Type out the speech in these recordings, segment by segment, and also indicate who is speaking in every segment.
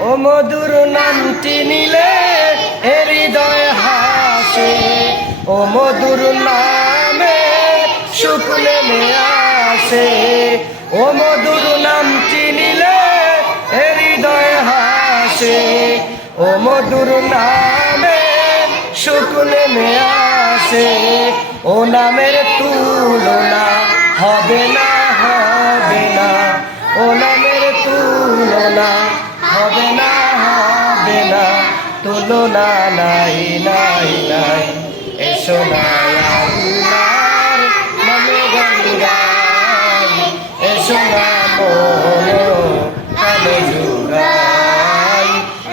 Speaker 1: ও মধুর নামটি নিলে হৃদয় হাসে। ও মধুর নামে সুখ আসে। ও মধুর নামটি নিলে হৃদয় হাসে। ও মধুর নামে সুখ আসে ও নামের তুলনা হবে না হবে না। ও নামের তুলনা হবে না হবে না। তুলনা নাই নাই নাই। এসো না এসো না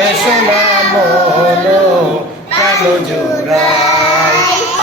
Speaker 1: এসো না মন কানে জুড়াই